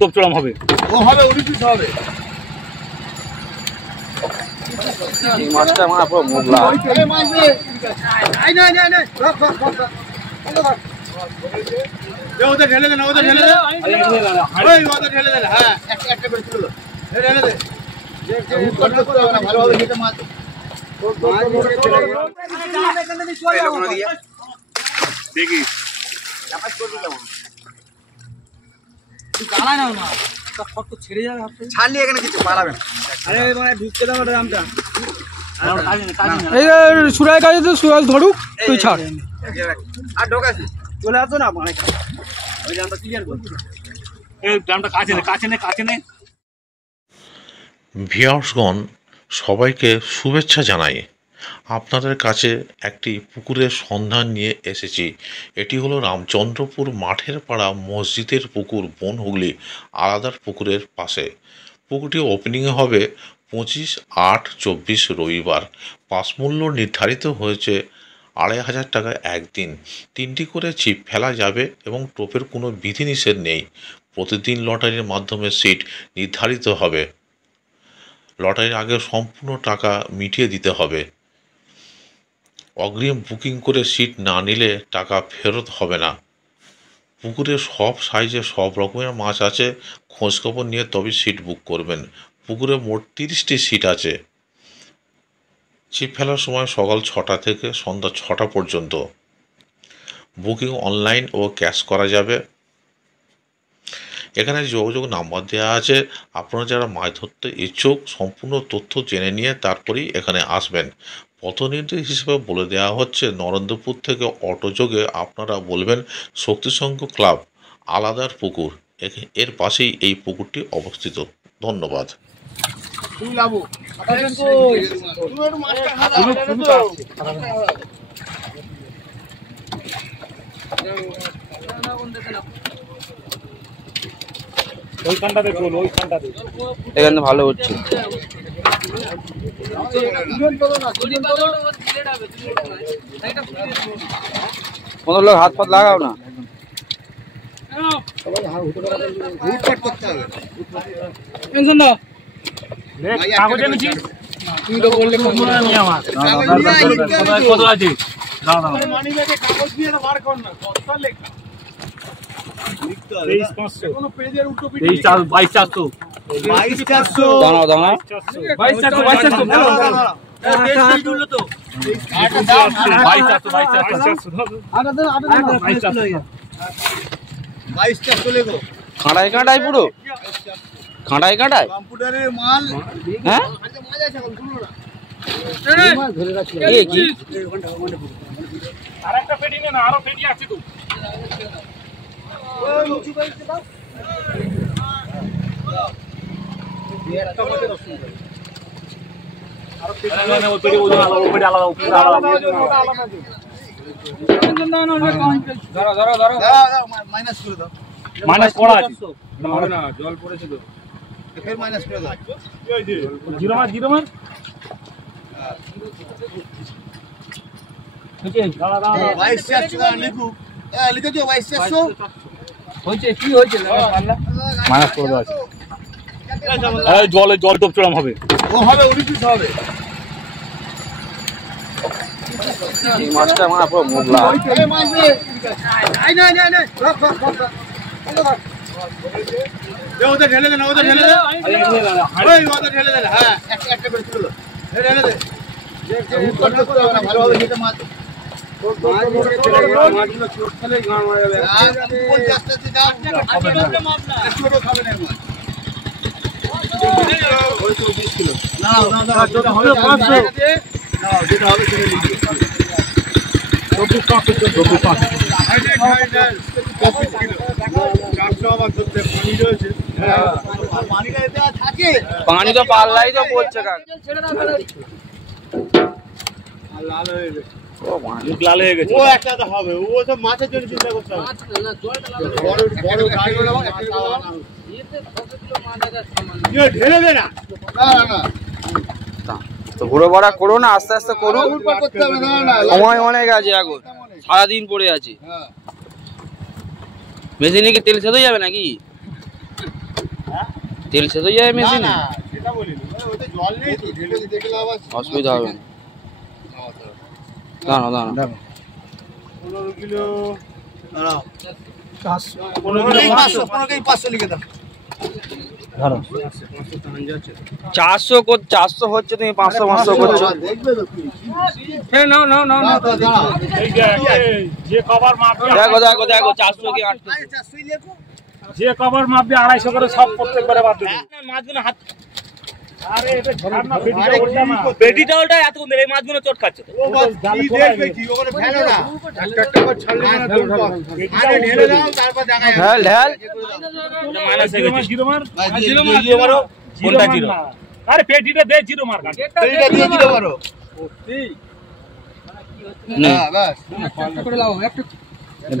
টোপ চড়াম হবে, ও হবে 19 হবে। এই মাছটা আমার পুরো মোগলা। এই মাছ দে। আই না না না রক রক রক। দে ওটা ঢেলে দে না, ওটা ঢেলে দে। ওই ওটা ঢেলে দে। হ্যাঁ একটা করে তুলো। ঢেলে দে। উৎকট করতে হবে না, ভালোভাবে খেতে মাছ। দেখি গালা নাও না, ফটো ছেড়ে যাবে আপনি। ছাড়লি এখানে কিছু পালাবে না। আরে মানে ঢুকতে দাও ওটা দামটা। এই সুরাই কাজে তো সুরাজ ধরুক, তুই ছাড়। আর ঢোকাছি চলে আসো না মানে ওই দামটা ক্লিয়ার কর। এই ড্রামটা কাছে নে, কাছে নে, কাছে নে। ভিউয়ার্সগণ, সবাইকে শুভেচ্ছা জানাই। আপনাদের কাছে একটি পুকুরের সন্ধান নিয়ে এসেছি। এটি হলো রামচন্দ্রপুর মাঠের পাড়া মসজিদের পুকুর, বনহুগলি আলাদার পুকুরের পাশে। পুকুরটি ওপেনিং হবে 25/8/24 রবিবার। পাস মূল্য নির্ধারিত হয়েছে 2500 টাকা একদিন। 3টি করে ছিপ ফেলা যাবে এবং টোপের কোনো বিধিনিষেধ নেই। প্রতিদিন লটারির মাধ্যমে সিট নির্ধারিত হবে। লটারির আগে সম্পূর্ণ টাকা মিটিয়ে দিতে হবে। অগ্রিম বুকিং করে সিট না নিলে টাকা ফেরত হবে না। পুকুরে সব সাইজে সব রকমের মাছ আছে, খোঁজখবর নিয়ে তবে সিট বুক করবেন। পুকুরে মোট 30টি সিট আছে। ছিপ ফেলার সময় সকাল 6টা থেকে সন্ধ্যা 6টা পর্যন্ত। বুকিং অনলাইন ও ক্যাশ করা যাবে। এখানে যোগাযোগ নাম্বার দেওয়া আছে। আপনারা যারা মাছ ধরতে ইচ্ছুক সম্পূর্ণ তথ্য জেনে নিয়ে তারপরেই এখানে আসবেন। পথনির্দেশ হিসেবে বলে দেওয়া হচ্ছে, নরেন্দ্রপুর থেকে অটোযোগে আপনারা বলবেন শক্তিসংঘ ক্লাব আলাদার পুকুর, এর পাশেই এই পুকুরটি অবস্থিত। ধন্যবাদ। ওইখানটা দেখুন, ওইখানটা দেখুন, এখানে ভালো হচ্ছে। কোনো লোক হাত পাত লাগাও না। উৎকট করতে হবে। কাগজে নিচ্ছি। তুই তো বললে কত আছে? দাঁড়া দাঁড়া। মানি ব্যাগে কাগজ দিয়ে বার কর না, কত লেখা। 23,500, কোনো পেজের উল্টো পিঠে 22,400, 22,400। দাঁড়াও দাঁড়াও। 22,400, লেখো। খাঁড়াই খাঁড়াই পুরো খাঁড়াই খাঁড়াই কম্পিউটারের মাল। হ্যাঁ মাছ আছে এখন শুনো না। এ কি আরেকটা পেটি নে না, আরো পেটি আছে তো। ওই উঁচু বাইতে দাও। একটা মতে রসুন। আর পেটি না ওই পেটি ওজন আলাদা, ওই পেটি আলাদা, ওই পেটি আলাদা। ধরো ধরো ধরো দাও মাইনাস করে দাও। মাইনাস করা আছে। না জল পড়েছে তো ফের মাইনাস করে দাও। জিরো মার, জিরো মার। দাঁড়া দাঁড়া। 22,400 লিখু। লিখেছো 22,400? হয়েছে কি হয়েছে মাইনাস করে দেওয়া আছে। এই জল টোপ চড়াম হবে। ও হবে 19 হবে। এই মাছটা আমার পুরো মোগলা। এই মাছ দে। আই না না না রক রক রক। দে ওটা ঢেলে দে না, ওটা ঢেলে দে। ওই ওটা ঢেলে দে। হ্যাঁ একটা করে তুলো। ঢেলে দে। উৎকট করতে হবে না, ভালোভাবে খেতে মাছ। মাছগুলো চোট খেলে গান মারা যাবে। আস্তে আস্তে দাও। ছোট খাবে না মাছ। ওই তো 20 কিলো। না যেটা হবে 500। না যেটা হবে সেটা লিখবে। 24,500, 24,500। 25 কিলো। 400 আবার ধরতে পানি রয়েছে। হ্যাঁ পানিটা এতে থাকে। পানি তো পাল্লাই তো পড়ছে কাক। আর লাল হয়ে গেছে। মুখ লাল হয়ে গেছে। ও একটা তো হবে, ও সব মাছের জন্য চিন্তা করতে হবে। বড় বড় গাড়ি হলো একটা ঢেলে দে না। না না তো ঘুরে বড়া করো না, আস্তে আস্তে করো। উল্টো করতে হবে না না। সময় অনেক আছে এখন, সারাদিন পড়ে আছি। হ্যাঁ মেশিনে কি তেল শেষ হয়ে যাবে নাকি? তেল শেষ হয়ে যায় না মেশিনে না সেটা বলিনি ওতে জল নেই তো ঢেলে দেখলে আবার অসুবিধা হবে না দাঁড়াও দাঁড়াও 15 কিলো দাঁড়াও 400 500 লিখে দাও 400 হচ্ছে তুমি 500 করছো দেখবে তো কি নাও নাও নাও নাও দাঁড়াও যে কভার মাপবে দেখো দেখো দেখো 400 কি 800 400 লেখো যে কভার মাপবে 250 করে সব প্রত্যেকবারে বাদ দেবে মাছগুলো হাত আরে এটা ঝাড় না আরে বেটিটা কি করতে বেটিটা ওটা এতক্ষণ ধরে এই মাছগুলো চট খাচ্ছে তো ও বাস কি দেখবে কি ওখানে ফেলো না একটা করে ছাড়লে না দৌড় কর আরে ঢেলে দাও তারপর দেখা যাবে ঢেল ঢেল মাইনাস হয়ে গেছে জিরো মার জিরো মারো কোনটা জিরো আরে পেটিটা দে জিরো মার কাট এইটা দিয়ে জিরো মারো না বাস করে লাও একটু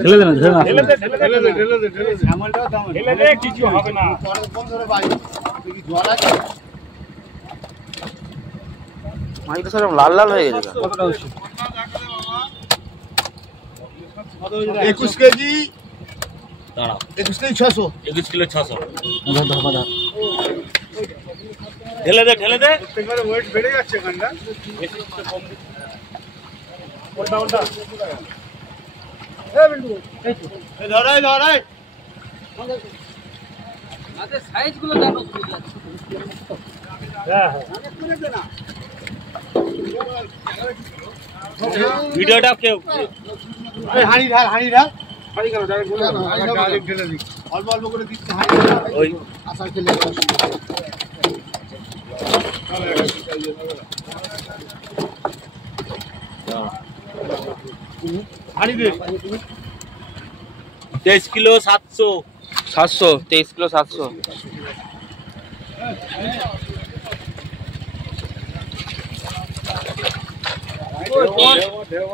ঢেলে দে ঢেলে দে ঢেলে দে ঝামলটাও দাও ঢেলে দে কিছু হবে না পরে কোন ধরে বাই কি জল আছে মাছটা সব লাল লাল হয়ে গেছে 21 কেজি দাঁড়াও 21 কেজি 600 21 কিলো 600 ঢেলে দে প্রত্যেকবারে ওয়েট বেড়ে যাচ্ছে কান্ডা উল্টা উল্টা এই ধরাই ধরাই মাছের সাইজ গুলো দেখো হ্যাঁ ভিডিওটা কেউ এই হাঁড়ি ঢাল হাঁড়ি কেন ডাইরেক্ট ঢেলে দিই অল্প অল্প করে দিচ্ছি হাঁড়ি ওই আসার খেলে হাঁড়ি দে 23 কিলো 700 23 কিলো 700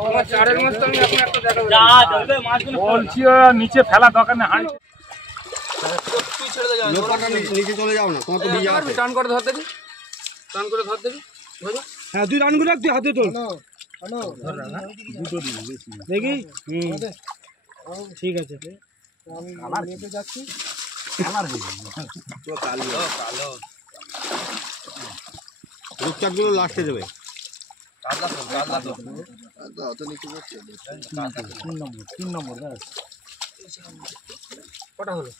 আমার চারের মাছ তো আমি এখন একটা দেখাবো যা ধরবে মাছগুলো বলছি নিচে ফেলা দরকার নেই হাঁড়ি তুই ছেড়ে দে লোকটা নিচে চলে যাও না তোমার তো ভিজা আছে টান করে ধর দেখি টান করে ধর দেখি হ্যাঁ তুই টান করে রাখ তুই হাতে তোল দেখি ঠিক আছে রূপচাঁদগুলো লাস্টে দেবে কটা হলো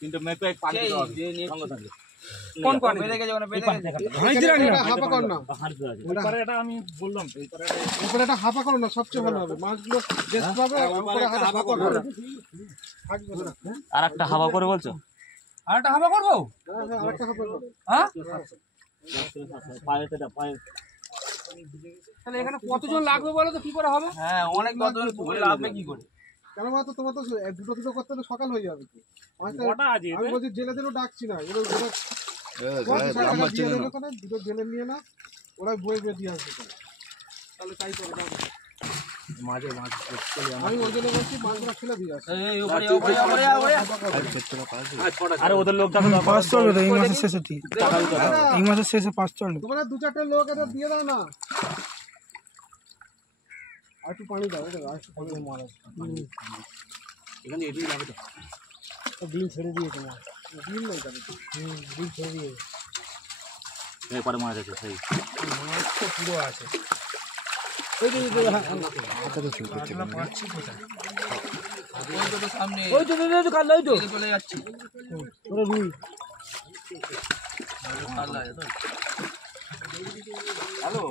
কিন্তু মেপে পানি দিতে হবে সঙ্গে সঙ্গে কোন কোন বেঁধে গেছে ওখানে বেঁধে গেছে হাঁড়িতে রাখ না হাফা কর না ওইপারে এটা আমি বললাম তো ওইপারে উপরে একটা হাফা করো না সবচেয়ে ভালো হবে মাছগুলো বেশ পাবে উপরে হাফা করো আর একটা হাওয়া করে বলছো আর একটা হাবা করবো আরেকটা হাফা করো হ্যাঁ পায়েতে পায়ে তাহলে এখানে কতজন লাগবে বলো তো কি করে হবে হ্যাঁ অনেক কতজন পুকুরে লাগবে কি করে কেন বলতো তোমার তো দুটো করতে তো সকাল হয়ে যাবে কি কটা আছে আমি বলছি জেলেদেরও ডাকছি না এবার দুটো জেলে নিয়ে না ওরাই বই বয়ে দিয়ে আসবে তাহলে তাই করে যাবে আমি ওই জন্য বলছি মাছগুলো ফেলে দিয়ে আসবে আরে ওদের লোক 5 চলবে তো এই মাসের শেষে এই মাসের শেষে 5 চলবে তোমরা দু চারটে লোক এদের দিয়ে দাও না আর একটু পানি দাও আর একটু পানি মারা এখানে এটাই লাগবে তো ডিম ছেড়ে দিয়েছে মাছ ডিম নেই তাহলে ডিম ছেড়ে দিয়েছে এরপরে মারা যাচ্ছে সেই মাছ তো পুরো আছে চলে যাচ্ছে রুই হ্যালো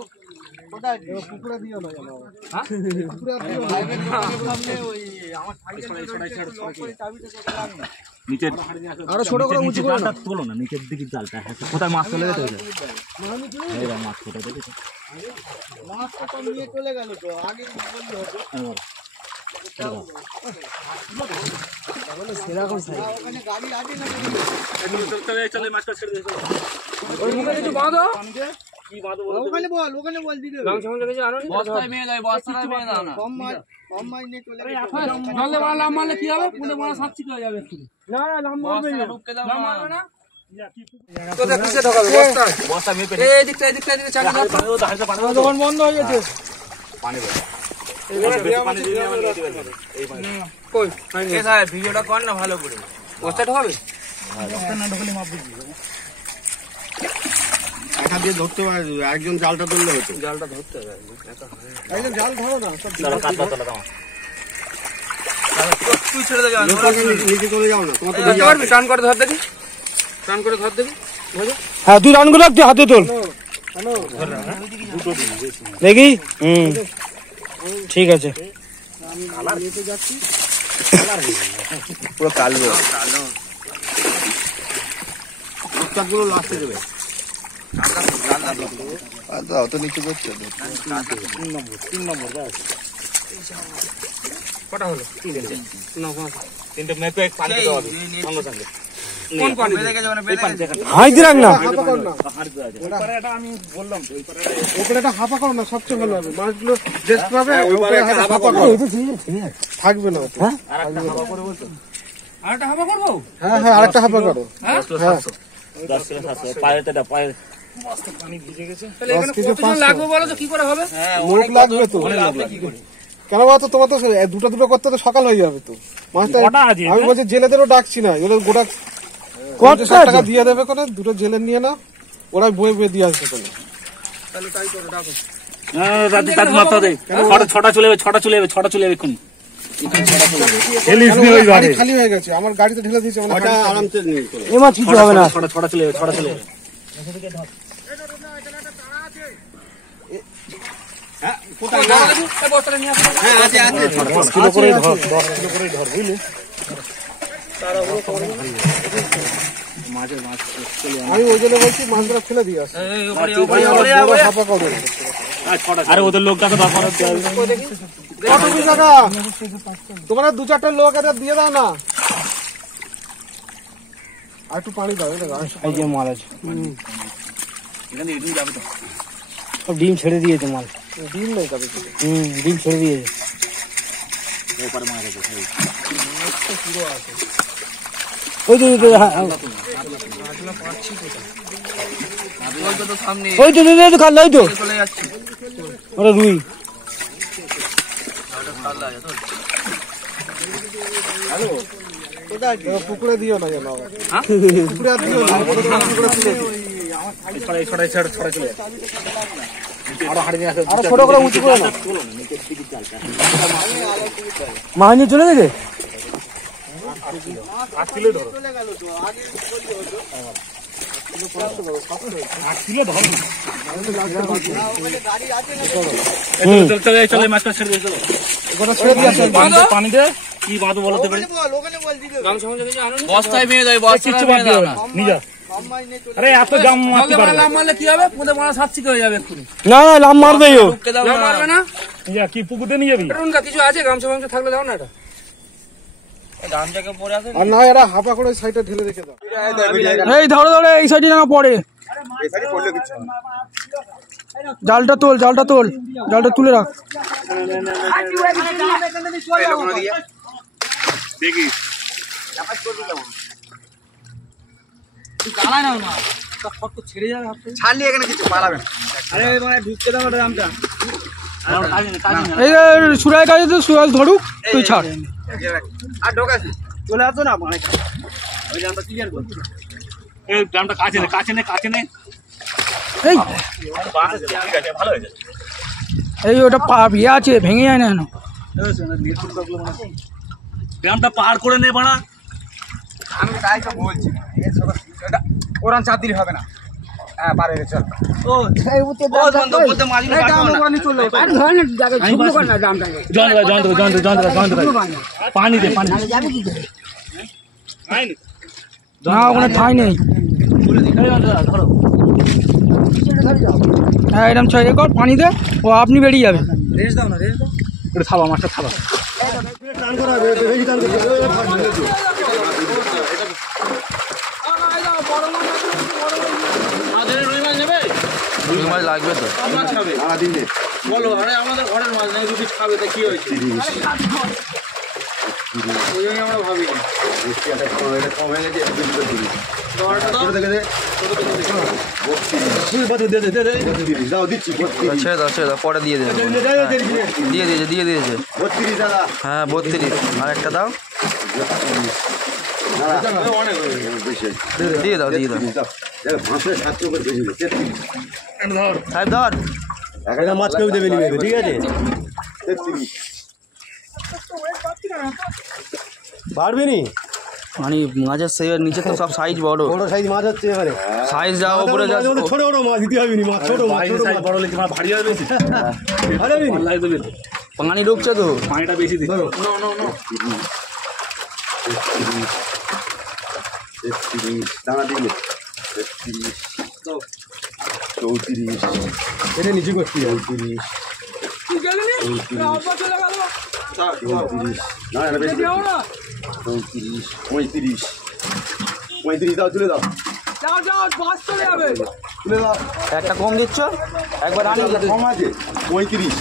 কোথায় পুকুরে দিও না পুকুরে দিও না আমার নিচে আরো ছোট করে উঁচু করে জালটা তোলো না নিচের দিকে জালটা কোথায় মাছ চলে গেছে মাছ কোথায় দেখেছো মাছ তো নিয়ে চলে গেল তো আগে বললে হতো সেরকম ওখানে গাড়ি আছে না চলে মাছটা ছেড়ে দিয়েছো ওই মুখে একটু বাঁধো কি বাঁধো ওখানে বল দিদি বস্তায় মেয়ে দাও বস্তায় মেয়ে দাও না কম মাছ নিয়ে চলে গেল জলে মারলে মারলে কি হবে পুনে মারা সাপ চিকে হয়ে যাবে না না লম্বা হবে না মারবে না তো দেখ কিসে ঢোকাবে বস্তা মেপে এই দিকটা চাকা দাও দোকান বন্ধ হয়ে গেছে পানি কই এই সাহেব ভিডিওটা কর না ভালো করে বস্তা ঢোকাবে একা দিয়ে ধরতে পারে, একজন জালটা ধরলে হতো। জালটা ধরতে হবে একজন জাল ধরো না, তুই ছেড়ে দে নিচে চলে যাও না, তোমার তো টান করে ধর দেখি, টান করে ধর দেখি। হ্যাঁ তুই রান করে হাতে তোল দেখি। ঠিক আছে পুরো কালো গুলো লাস্টে দেবে। অত নিচে করছে কটা হলো? তিনটে মেপে পানিতে দেওয়া হবে সঙ্গে সঙ্গে। কোন পানি বেঁধে গেছে? মানে বেঁধে গেছে। হাই দি রাখ না আমি বললাম তো ওই পারে ওপরে একটা হাফা করো না, সবচেয়ে ভালো হবে। মাছগুলো টেস্ট পাবে, ওপরে একটা হাফা করো, থাকবে না। আরেকটা হাওয়া করে বলতো আরেকটা হাবা করবো? হ্যাঁ হ্যাঁ, আরেকটা হাফা করো। 10 কিলো 700 পায়েতে পায়ে পানি ভিজে গেছে। তাহলে এখানে কতজন লাগবে বলো তো, কি করে হবে? লোক লাগবে তো, কেন বলতো তোমার তো দুটো দুটো করতে তো সকাল হয়ে যাবে তো। মাছটা কটা আছে? আমি বলছি জেলেদেরও ডাকছি না, ওদের গোটা 50 টাকা দিয়ে দেবে করে, দুটো জেলে নিয়ে না, ওরাই বয়ে বয়ে দিয়ে আসবে কোনো। তাহলে তাই করো, ডাকো। রাতে তাতে মারতে হবে। ছটা চলে যাবে এক্ষুনি। গাড়ি খালি হয়ে গেছে, আমার গাড়িতে ঢেলে দিয়েছে, মানে আরামসে নিয়ে চলে। এ মাছ কিছু হবে না। ছটা চলে যাবে। বস্তাটা নিয়ে আসো। হ্যাঁ আছে আছে, 10 কিলো করে ধর, 10 কিলো করে ধর, বুঝলি? আমি ওই জন্য বলছি মাছগুলো ফেলে দিয়ে আসি। এই উপরে হাফা করো। আরে ওদের লোকটাকে দরকার হচ্ছে। কত কি টাকা তোমরা? 2-4টা লোক এদের দিয়ে দাও না। আর একটু পানি দাও। এই যে মাল আছে, এখানে এটুকু যাবে তো। সব ডিম ছেড়ে দিয়েছে মাল। ডিম নেই তবে। ডিম ছেড়ে দিয়েছে। ওপারে মারা গেছে। ওই তো ওই তো সামনে ওই তো খাল, ওই তো চলে যাচ্ছে। ওটা রুই। পুকুরে দিও না যেন, পুকুরে আর দিও না, পুকুরে তুলে দিও। ছড়া চলে যাবে। আরো হাড়ি নিয়ে আসে। আরো ছোট করে উঁচু করে না। মাছ নিয়ে চলে গেছে। 8 কিলো ধরো। 8 কিলো ধরো। চলে মাছটা ছেড়ে দিয়ে চলো। পানি দে, কি বাঁধো বলতে পারি। বস্তায় বেঁধে দেয়, বস্তায় বেঁধে দাও না। নিজা আরে এত জাম মারতে পারবে লাম মারলে কি হবে? পুঁতে মারা সাতচিকে হয়ে যাবে এক্ষুনি। না না, লাম মারবে ও। লাম মারবে না? নিজা কি পুকুরতে নিয়ে যাবি? এরকম কিছু আছে গামছা ফামছা থাকলে দাও না। এটা গামছাকে পরে আছে। আর না, এরা হাফা করে সাইডে ঢেলে রেখে দাও। এই ধরো ধরো, এই সাইডে যেন পড়ে। জালটা তোল, জালটা তুলে রাখ। দেখি ছেড়ে যাবে ছাড়লি এখানে কিছু পালাবে না। আরে মানে ঢুকতে দাও ওটা দামটা। এই সুরাই কাজে তো সুরাজ ধরুক, তুই ছাড়। আর ঢোকাস চলে আসো না মানে ওই জামটা ক্লিয়ার কর। এই জামটা কাছে নে। এই ঠিক আছে, ভালো হয়েছে। এই ওটা ইয়ে আছে, ভেঙে যায় না কেন? জামটা পার করে নে বাড়া। আমি তাই তো বলছি, ওরান চাপ দিলে হবে না। হ্যাঁ পারে রে, চল। বলতে মাঝিগুলো পানি দে। না, ওখানে ঠাই নেই। হ্যাঁ, এরকম ছয় কর, পানি দে, ও আপনি বেরিয়ে যাবে। রেস্ট দাও না, রেস্ট দাও। এটা থাবা, মাছটা থাবা। রুই মাছ লাগবে তো? মাছ খাবে বলো। আরে আমাদের ঘরের মাছ নেই, রুই খাবে তা কি হয়েছে? ওই জন্য আমরা ভাবি ছেড়ে দাও, পরে দিয়ে দেবে। দিয়ে দিয়েছে। হ্যাঁ 32, আর একটা দাও। দিয়ে দাও দিয়ে দাও মাছের 700 করে বেশি 33 সাহেব ধর একটা মাছ কেউ দেবে নিবে ঠিক আছে 33 পারবি নি মানে মাছের সেই নিচে তো সব সাইজ বড় বড় সাইজ মাছ হচ্ছে এবারে সাইজ যা উপরে যা ছোট বড় মাছ দিতে হবে নি মাছ ছোট মাছ বড় হলে তোমার ভারী হবে বেশি আরে পাল্লাই দেবে তো। পানি ঢুকছে তো পানিটা বেশি দিতে হবে। 33 দানা দিলে 33 34 এটা নিচে করছি 34 তুই গেলি নি? আব্বা চলে গেল। 34 না এটা বেশি যাও না। 34 35 35 দাও তুলে দাও যাও যাও বাস চলে যাবে। তুলে দাও একটা কম দিচ্ছ একবার আনি কম আছে 35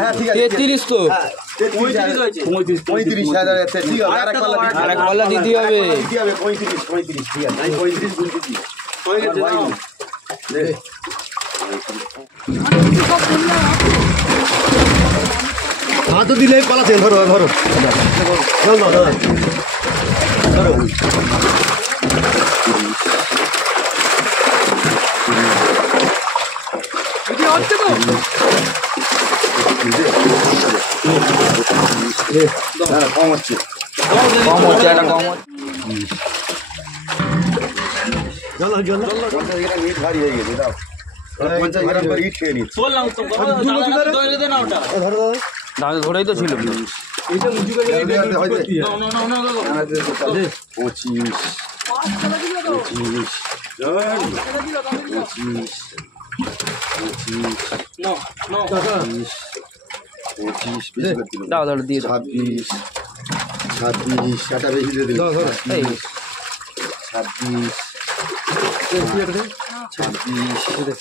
হ্যাঁ ঠিক আছে 33 তো হ্যাঁ 35 হয়েছে 35,000 আছে ঠিক আছে আরেক পাল্লা দিতে আরেক পাল্লা দিতে হবে দিতে হবে 35 ঠিক আছে আমি 35 বলতেছি হয়ে গেছে নাও দে হাত দিলে পালাতে ধরো ধরো ধরো ধরো ধরো এটি হচ্ছে তো কম হচ্ছে কম হচ্ছে একটা কম হচ্ছে চলো চলো এটা মিট ভারী হয়ে গেছে দাও 50 গ্রাম করে ইট খেয়ে নিচ্ছি বললাম তো ধরে দে না ওটা ধরো ধরো দাঁড়ে ধরেই তো ছিল এইটা মুচি করে না না না না 25 বাস চলে দিল তো। 25 চলে দিল চলে দিল। 25 না না 25 বেশি করে দিল দাও দাও দিয়ে দাও 26 এটা বেশি দিয়ে দিল এই 26 26 27 27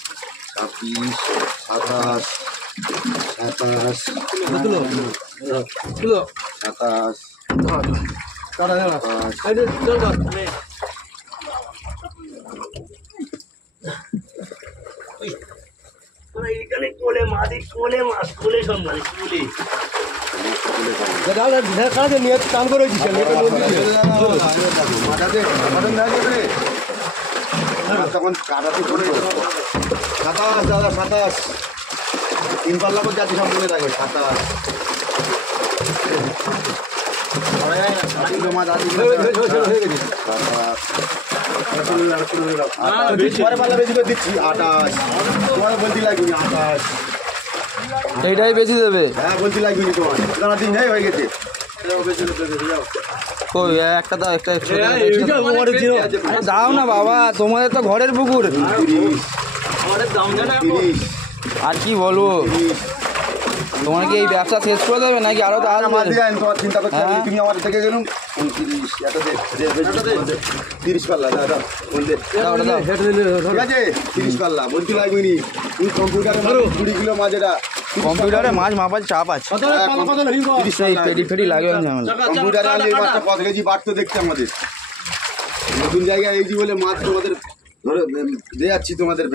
তখন কাটাতে করে 27 দাদা 27 তিন পাল্লা করে যাচ্ছি সম্পূর্ণ থাকে 27 মাছ আছে পরে পাল্লা বেশি করে দিচ্ছি 28 তোমার বলতে লাগবে 28 এইটাই বেশি দেবে হ্যাঁ বলতে লাগবে তোমার দাদা দিন হয়ে গেছে কই একটা দাও একটা দাও না বাবা তোমাদের তো ঘরের পুকুর 30 আমাদের দাম জানা 30 আর কি বলবো তোমার কি এই ব্যবসা শেষ করে দেবে নাকি আরো তো মাছ আসবে দিয়ে আইন তোমার চিন্তা করতে হবে হ্যাঁ। তুমি আমার থেকে গেলাম 29 এটা দে 30 পাল্লা দাদা বলতে দাও ওটা দাও ঠিক আছে 30 পাল্লা বলতে লাগবে নি তুমি কম্পিউটারে 20 কিলো মাছ এটা কম্পিউটারে মাছ মাপার চাপ আছে সেই পেডি ফেডি লাগে ঝামেলা কম্পিউটারে আনলে এই মাছটা 5 কেজি বাড়তো দেখতে আমাদের নতুন জায়গায় এই যে বলে মাছ তোমাদের ধরে দিয়ে যাচ্ছি তোমাদের